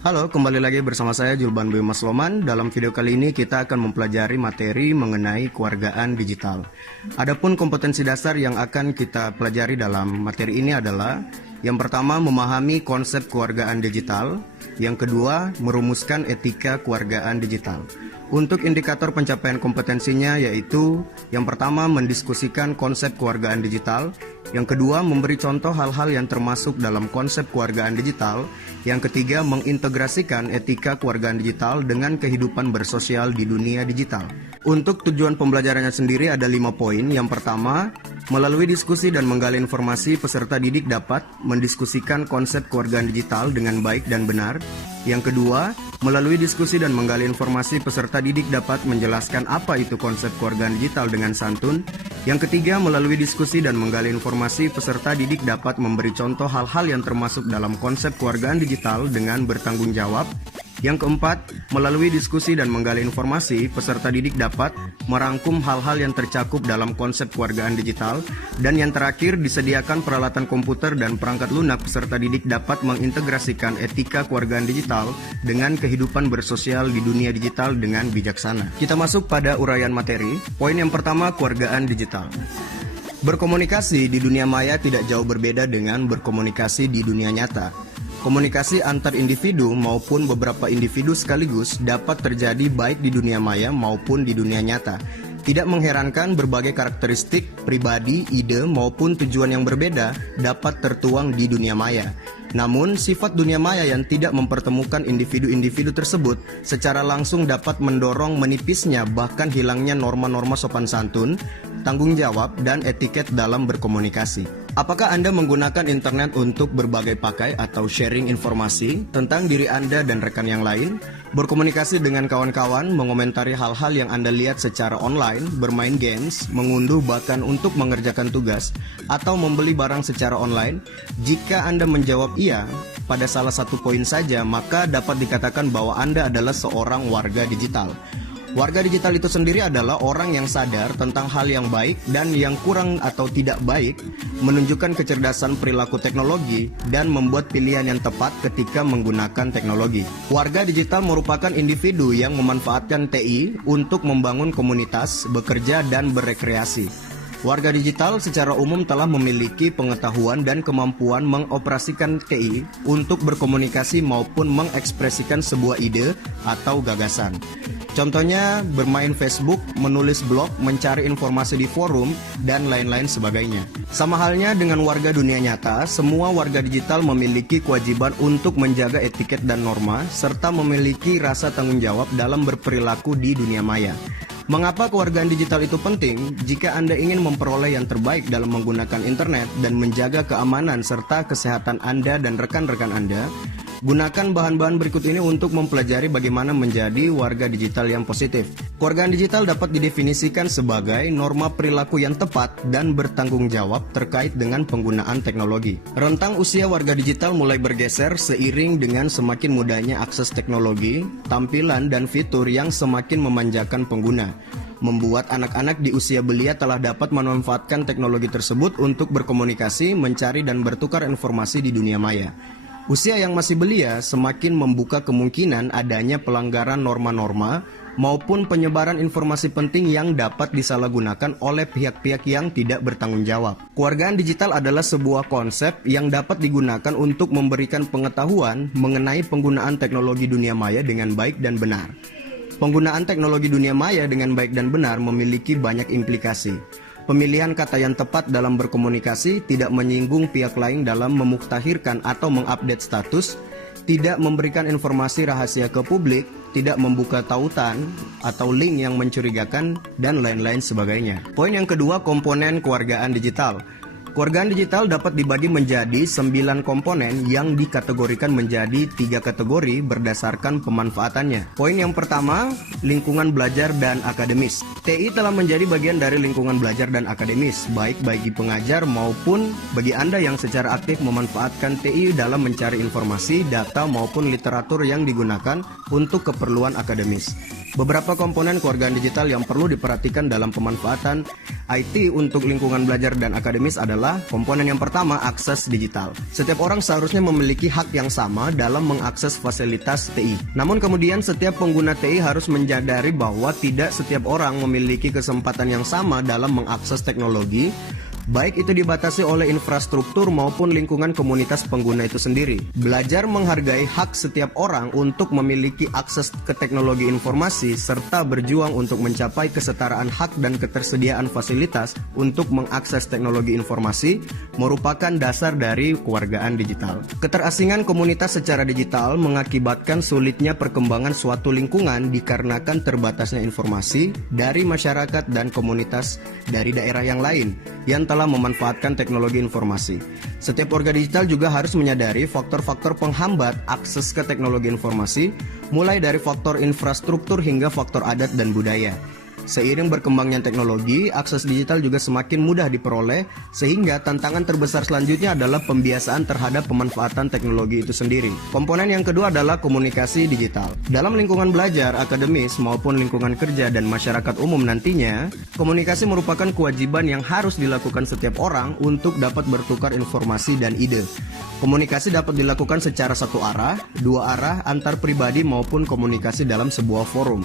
Halo, kembali lagi bersama saya Julban B. Masloman. Dalam video kali ini kita akan mempelajari materi mengenai kewargaan digital. Adapun kompetensi dasar yang akan kita pelajari dalam materi ini adalah: yang pertama, memahami konsep kewargaan digital. Yang kedua, merumuskan etika kewargaan digital. Untuk indikator pencapaian kompetensinya yaitu: yang pertama, mendiskusikan konsep kewargaan digital. Yang kedua, memberi contoh hal-hal yang termasuk dalam konsep kewargaan digital. Yang ketiga, mengintegrasikan etika kewargaan digital dengan kehidupan bersosial di dunia digital. Untuk tujuan pembelajarannya sendiri ada 5 poin. Yang pertama, melalui diskusi dan menggali informasi, peserta didik dapat mendiskusikan konsep kewargaan digital dengan baik dan benar. Yang kedua, melalui diskusi dan menggali informasi, peserta didik dapat menjelaskan apa itu konsep kewargaan digital dengan santun. Yang ketiga, melalui diskusi dan menggali informasi, peserta didik dapat memberi contoh hal-hal yang termasuk dalam konsep kewargaan digital dengan bertanggung jawab. Yang keempat, melalui diskusi dan menggali informasi, peserta didik dapat merangkum hal-hal yang tercakup dalam konsep kewargaan digital. Dan yang terakhir, disediakan peralatan komputer dan perangkat lunak, peserta didik dapat mengintegrasikan etika kewargaan digital dengan kehidupan bersosial di dunia digital dengan bijaksana. Kita masuk pada uraian materi. Poin yang pertama, kewargaan digital. Berkomunikasi di dunia maya tidak jauh berbeda dengan berkomunikasi di dunia nyata. Komunikasi antar individu maupun beberapa individu sekaligus dapat terjadi baik di dunia maya maupun di dunia nyata. Tidak mengherankan, berbagai karakteristik, pribadi, ide maupun tujuan yang berbeda dapat tertuang di dunia maya. Namun, sifat dunia maya yang tidak mempertemukan individu-individu tersebut secara langsung dapat mendorong menipisnya bahkan hilangnya norma-norma sopan santun, tanggung jawab, dan etiket dalam berkomunikasi. Apakah Anda menggunakan internet untuk berbagai pakai atau sharing informasi tentang diri Anda dan rekan yang lain, berkomunikasi dengan kawan-kawan, mengomentari hal-hal yang Anda lihat secara online, bermain games, mengunduh bahkan untuk mengerjakan tugas, atau membeli barang secara online? Jika Anda menjawab iya pada salah satu poin saja, maka dapat dikatakan bahwa Anda adalah seorang warga digital. Warga digital itu sendiri adalah orang yang sadar tentang hal yang baik dan yang kurang atau tidak baik, menunjukkan kecerdasan perilaku teknologi, dan membuat pilihan yang tepat ketika menggunakan teknologi. Warga digital merupakan individu yang memanfaatkan TI untuk membangun komunitas, bekerja, dan berekreasi. Warga digital secara umum telah memiliki pengetahuan dan kemampuan mengoperasikan TI untuk berkomunikasi maupun mengekspresikan sebuah ide atau gagasan. Contohnya bermain Facebook, menulis blog, mencari informasi di forum, dan lain-lain sebagainya. Sama halnya dengan warga dunia nyata, semua warga digital memiliki kewajiban untuk menjaga etiket dan norma, serta memiliki rasa tanggung jawab dalam berperilaku di dunia maya. Mengapa kewargaan digital itu penting? Jika Anda ingin memperoleh yang terbaik dalam menggunakan internet dan menjaga keamanan serta kesehatan Anda dan rekan-rekan Anda, gunakan bahan-bahan berikut ini untuk mempelajari bagaimana menjadi warga digital yang positif. Kewargaan digital dapat didefinisikan sebagai norma perilaku yang tepat dan bertanggung jawab terkait dengan penggunaan teknologi. Rentang usia warga digital mulai bergeser seiring dengan semakin mudahnya akses teknologi, tampilan dan fitur yang semakin memanjakan pengguna, membuat anak-anak di usia belia telah dapat memanfaatkan teknologi tersebut untuk berkomunikasi, mencari dan bertukar informasi di dunia maya. Usia yang masih belia semakin membuka kemungkinan adanya pelanggaran norma-norma maupun penyebaran informasi penting yang dapat disalahgunakan oleh pihak-pihak yang tidak bertanggung jawab. Kewargaan digital adalah sebuah konsep yang dapat digunakan untuk memberikan pengetahuan mengenai penggunaan teknologi dunia maya dengan baik dan benar. Penggunaan teknologi dunia maya dengan baik dan benar memiliki banyak implikasi. Pemilihan kata yang tepat dalam berkomunikasi, tidak menyinggung pihak lain dalam memuktahirkan atau mengupdate status, tidak memberikan informasi rahasia ke publik, tidak membuka tautan atau link yang mencurigakan, dan lain-lain sebagainya. Poin yang kedua, komponen kewargaan digital. Kewargaan digital dapat dibagi menjadi 9 komponen yang dikategorikan menjadi 3 kategori berdasarkan pemanfaatannya. Poin yang pertama, lingkungan belajar dan akademis. TI telah menjadi bagian dari lingkungan belajar dan akademis, baik bagi pengajar maupun bagi Anda yang secara aktif memanfaatkan TI dalam mencari informasi, data maupun literatur yang digunakan untuk keperluan akademis. Beberapa komponen kewargaan digital yang perlu diperhatikan dalam pemanfaatan IT untuk lingkungan belajar dan akademis adalah komponen yang pertama, akses digital. Setiap orang seharusnya memiliki hak yang sama dalam mengakses fasilitas TI. Namun kemudian setiap pengguna TI harus menyadari bahwa tidak setiap orang memiliki kesempatan yang sama dalam mengakses teknologi, baik itu dibatasi oleh infrastruktur maupun lingkungan komunitas pengguna itu sendiri. Belajar menghargai hak setiap orang untuk memiliki akses ke teknologi informasi serta berjuang untuk mencapai kesetaraan hak dan ketersediaan fasilitas untuk mengakses teknologi informasi merupakan dasar dari kewargaan digital. Keterasingan komunitas secara digital mengakibatkan sulitnya perkembangan suatu lingkungan dikarenakan terbatasnya informasi dari masyarakat dan komunitas dari daerah yang lain yang telah memanfaatkan teknologi informasi. Setiap warga digital juga harus menyadari faktor-faktor penghambat akses ke teknologi informasi, mulai dari faktor infrastruktur hingga faktor adat dan budaya. Seiring berkembangnya teknologi, akses digital juga semakin mudah diperoleh, sehingga tantangan terbesar selanjutnya adalah pembiasaan terhadap pemanfaatan teknologi itu sendiri. Komponen yang kedua adalah komunikasi digital. Dalam lingkungan belajar, akademis, maupun lingkungan kerja dan masyarakat umum nantinya, komunikasi merupakan kewajiban yang harus dilakukan setiap orang untuk dapat bertukar informasi dan ide. Komunikasi dapat dilakukan secara satu arah, dua arah, antar pribadi maupun komunikasi dalam sebuah forum.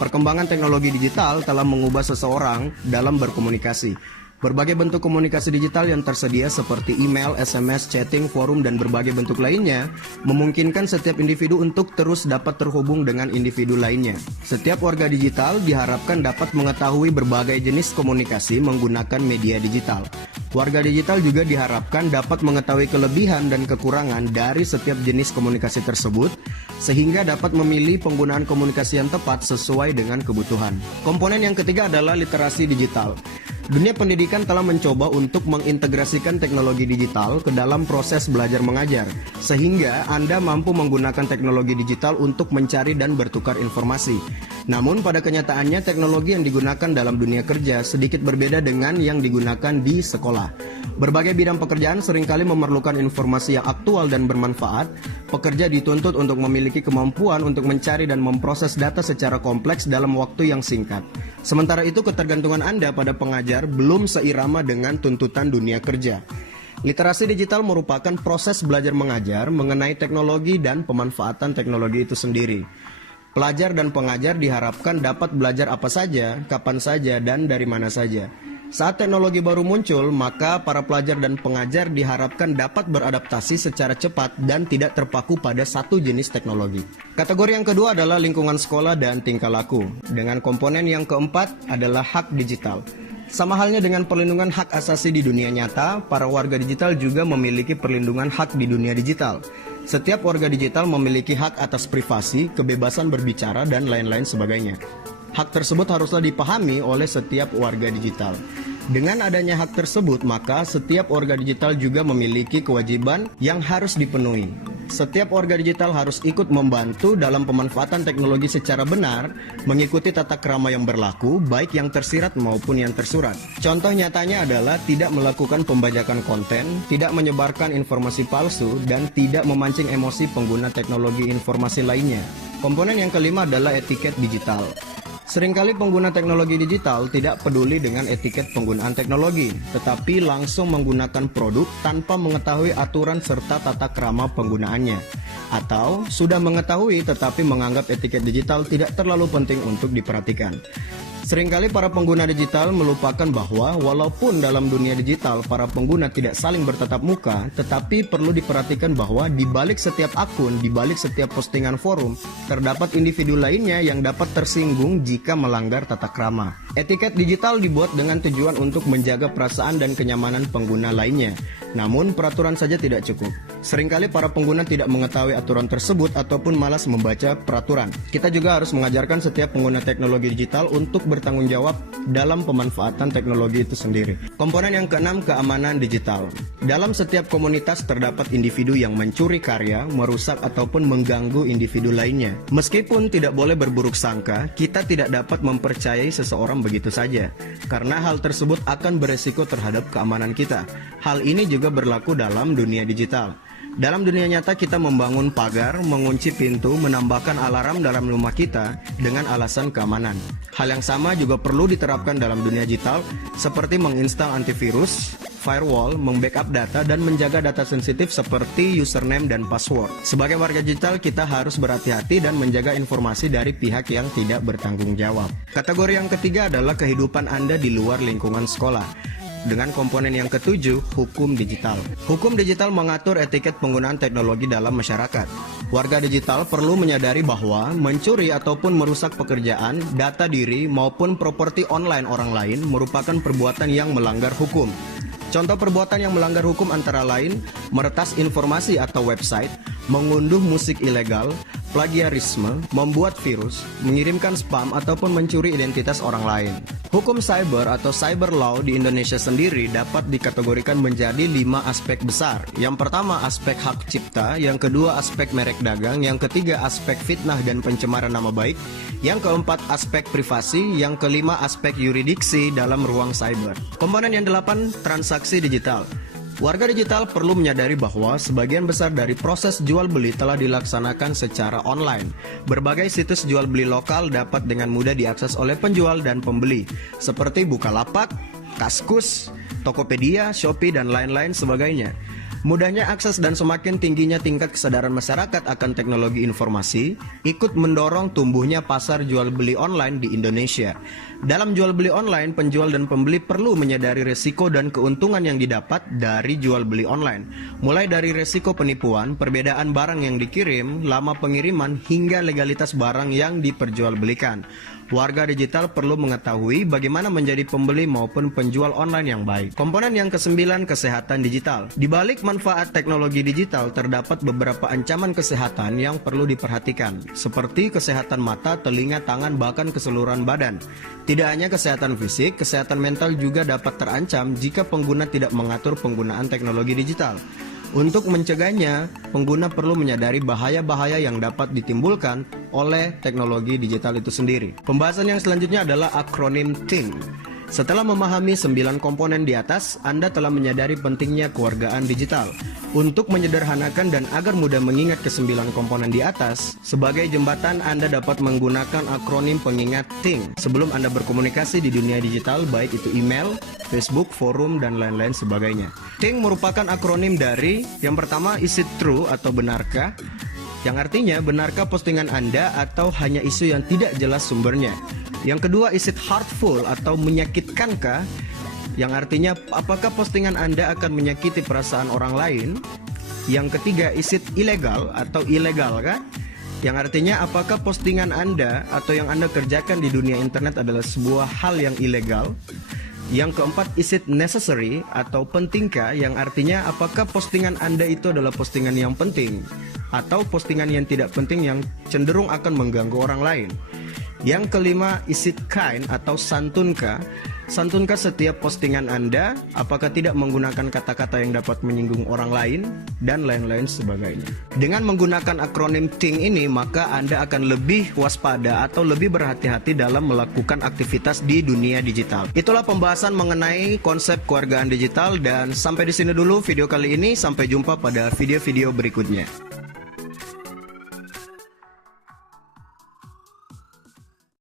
Perkembangan teknologi digital telah mengubah seseorang dalam berkomunikasi. Berbagai bentuk komunikasi digital yang tersedia seperti email, SMS, chatting, forum, dan berbagai bentuk lainnya memungkinkan setiap individu untuk terus dapat terhubung dengan individu lainnya. Setiap warga digital diharapkan dapat mengetahui berbagai jenis komunikasi menggunakan media digital. Warga digital juga diharapkan dapat mengetahui kelebihan dan kekurangan dari setiap jenis komunikasi tersebut, sehingga dapat memilih penggunaan komunikasi yang tepat sesuai dengan kebutuhan. Komponen yang ketiga adalah literasi digital. Dunia pendidikan telah mencoba untuk mengintegrasikan teknologi digital ke dalam proses belajar mengajar, sehingga Anda mampu menggunakan teknologi digital untuk mencari dan bertukar informasi. Namun pada kenyataannya teknologi yang digunakan dalam dunia kerja sedikit berbeda dengan yang digunakan di sekolah. Berbagai bidang pekerjaan seringkali memerlukan informasi yang aktual dan bermanfaat. Pekerja dituntut untuk memiliki kemampuan untuk mencari dan memproses data secara kompleks dalam waktu yang singkat. Sementara itu ketergantungan Anda pada pengajar belum seirama dengan tuntutan dunia kerja. Literasi digital merupakan proses belajar mengajar mengenai teknologi dan pemanfaatan teknologi itu sendiri. Pelajar dan pengajar diharapkan dapat belajar apa saja, kapan saja, dan dari mana saja. Saat teknologi baru muncul, maka para pelajar dan pengajar diharapkan dapat beradaptasi secara cepat dan tidak terpaku pada satu jenis teknologi. Kategori yang kedua adalah lingkungan sekolah dan tingkah laku. Dengan komponen yang keempat adalah hak digital. Sama halnya dengan perlindungan hak asasi di dunia nyata, para warga digital juga memiliki perlindungan hak di dunia digital. Setiap warga digital memiliki hak atas privasi, kebebasan berbicara, dan lain-lain sebagainya. Hak tersebut haruslah dipahami oleh setiap warga digital. Dengan adanya hak tersebut, maka setiap warga digital juga memiliki kewajiban yang harus dipenuhi. Setiap warga digital harus ikut membantu dalam pemanfaatan teknologi secara benar, mengikuti tata krama yang berlaku, baik yang tersirat maupun yang tersurat. Contoh nyatanya adalah tidak melakukan pembajakan konten, tidak menyebarkan informasi palsu, dan tidak memancing emosi pengguna teknologi informasi lainnya. Komponen yang kelima adalah etiket digital. Seringkali pengguna teknologi digital tidak peduli dengan etiket penggunaan teknologi, tetapi langsung menggunakan produk tanpa mengetahui aturan serta tata krama penggunaannya. Atau sudah mengetahui tetapi menganggap etiket digital tidak terlalu penting untuk diperhatikan. Seringkali para pengguna digital melupakan bahwa walaupun dalam dunia digital para pengguna tidak saling bertatap muka, tetapi perlu diperhatikan bahwa di balik setiap akun, di balik setiap postingan forum, terdapat individu lainnya yang dapat tersinggung jika melanggar tata krama. Etiket digital dibuat dengan tujuan untuk menjaga perasaan dan kenyamanan pengguna lainnya. Namun peraturan saja tidak cukup. Seringkali para pengguna tidak mengetahui aturan tersebut ataupun malas membaca peraturan. Kita juga harus mengajarkan setiap pengguna teknologi digital untuk bertanggung jawab dalam pemanfaatan teknologi itu sendiri. Komponen yang keenam, keamanan digital. Dalam setiap komunitas terdapat individu yang mencuri karya, merusak ataupun mengganggu individu lainnya. Meskipun tidak boleh berburuk sangka, kita tidak dapat mempercayai seseorang begitu saja, karena hal tersebut akan beresiko terhadap keamanan kita. Hal ini juga berlaku dalam dunia digital. Dalam dunia nyata kita membangun pagar, mengunci pintu, menambahkan alarm dalam rumah kita dengan alasan keamanan. Hal yang sama juga perlu diterapkan dalam dunia digital seperti menginstal antivirus, firewall, membackup data, dan menjaga data sensitif seperti username dan password. Sebagai warga digital, kita harus berhati-hati dan menjaga informasi dari pihak yang tidak bertanggung jawab. Kategori yang ketiga adalah kehidupan Anda di luar lingkungan sekolah. Dengan komponen yang ketujuh, hukum digital. Hukum digital mengatur etiket penggunaan teknologi dalam masyarakat. Warga digital perlu menyadari bahwa mencuri ataupun merusak pekerjaan, data diri, maupun properti online orang lain merupakan perbuatan yang melanggar hukum. Contoh perbuatan yang melanggar hukum antara lain meretas informasi atau website, mengunduh musik ilegal, plagiarisme, membuat virus, mengirimkan spam, ataupun mencuri identitas orang lain. Hukum cyber atau cyber law di Indonesia sendiri dapat dikategorikan menjadi 5 aspek besar. Yang pertama aspek hak cipta, yang kedua aspek merek dagang, yang ketiga aspek fitnah dan pencemaran nama baik, yang keempat aspek privasi, yang kelima aspek yuridiksi dalam ruang cyber. Komponen yang 8, transaksi digital. Warga digital perlu menyadari bahwa sebagian besar dari proses jual beli telah dilaksanakan secara online. Berbagai situs jual beli lokal dapat dengan mudah diakses oleh penjual dan pembeli, seperti Bukalapak, Kaskus, Tokopedia, Shopee, dan lain-lain sebagainya. Mudahnya akses dan semakin tingginya tingkat kesadaran masyarakat akan teknologi informasi ikut mendorong tumbuhnya pasar jual beli online di Indonesia. Dalam jual beli online, penjual dan pembeli perlu menyadari resiko dan keuntungan yang didapat dari jual beli online. Mulai dari resiko penipuan, perbedaan barang yang dikirim, lama pengiriman, hingga legalitas barang yang diperjualbelikan. Warga digital perlu mengetahui bagaimana menjadi pembeli maupun penjual online yang baik. Komponen yang ke-9, kesehatan digital. Di balik manfaat teknologi digital terdapat beberapa ancaman kesehatan yang perlu diperhatikan, seperti kesehatan mata, telinga, tangan, bahkan keseluruhan badan. Tidak hanya kesehatan fisik, kesehatan mental juga dapat terancam jika pengguna tidak mengatur penggunaan teknologi digital. Untuk mencegahnya, pengguna perlu menyadari bahaya-bahaya yang dapat ditimbulkan oleh teknologi digital itu sendiri. Pembahasan yang selanjutnya adalah akronim THING. Setelah memahami 9 komponen di atas, Anda telah menyadari pentingnya kewargaan digital. Untuk menyederhanakan dan agar mudah mengingat ke-9 komponen di atas, sebagai jembatan Anda dapat menggunakan akronim pengingat THING sebelum Anda berkomunikasi di dunia digital, baik itu email, Facebook, forum, dan lain-lain sebagainya. THING merupakan akronim dari yang pertama, is it true atau benarkah? Yang artinya benarkah postingan Anda atau hanya isu yang tidak jelas sumbernya. Yang kedua, is it hurtful atau menyakitkankah? Yang artinya apakah postingan Anda akan menyakiti perasaan orang lain? Yang ketiga, is it illegal atau ilegal kah? Yang artinya apakah postingan Anda atau yang Anda kerjakan di dunia internet adalah sebuah hal yang ilegal? Yang keempat, is it necessary atau pentingkah? Yang artinya apakah postingan Anda itu adalah postingan yang penting atau postingan yang tidak penting yang cenderung akan mengganggu orang lain? Yang kelima, is it kind atau santunkah? Santunkah setiap postingan Anda? Apakah tidak menggunakan kata-kata yang dapat menyinggung orang lain? Dan lain-lain sebagainya. Dengan menggunakan akronim THING ini, maka Anda akan lebih waspada atau lebih berhati-hati dalam melakukan aktivitas di dunia digital. Itulah pembahasan mengenai konsep kewargaan digital, dan sampai di sini dulu video kali ini. Sampai jumpa pada video-video berikutnya.